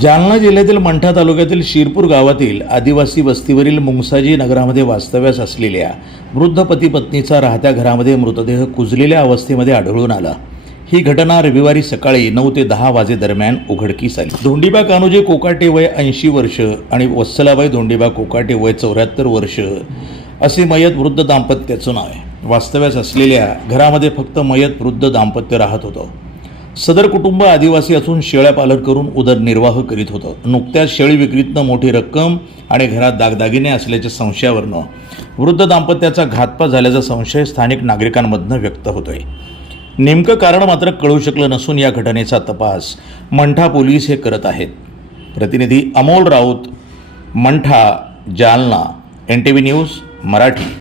जालना जिल्ह्यातील मंठा तालुक्यातील शिरपूर गावातील आदिवासी वस्तीवरील मुंगसाजी नगरामध्ये वास्तव्यास असलेल्या वृद्ध पती पत्नीचा राहत्या घरामध्ये मृतदेह कुजलेल्या अवस्थेमध्ये आढळून आला. ही घटना रविवारी सकाळी नऊ ते दहा वाजेदरम्यान उघडकीस आली. धोंडीबा कानोजी कोकाटे वय ऐंशी वर्ष आणि वत्सलाबाई धोंडीबा कोकाटे वय चौऱ्याहत्तर वर्ष असे मयत वृद्ध दाम्पत्याचं नाव आहे. वास्तव्यास असलेल्या घरामध्ये फक्त मयत वृद्ध दाम्पत्य राहत होतं. सदर कुटुंब आदिवासी असून शेळ्या पालन करून उदरनिर्वाह करीत होतं. नुकत्याच शेळी विक्रीतनं मोठी रक्कम आणि घरात दागदागिने असल्याच्या संशयावरनं वृद्ध दाम्पत्याचा घातपात झाल्याचा संशय स्थानिक नागरिकांमधनं व्यक्त होतोय. नेमकं कारण मात्र कळू शकलं नसून या घटनेचा तपास मंठा पोलीस हे करत आहेत. प्रतिनिधी Amol Raut Mantha Jalna N T V news Marathi.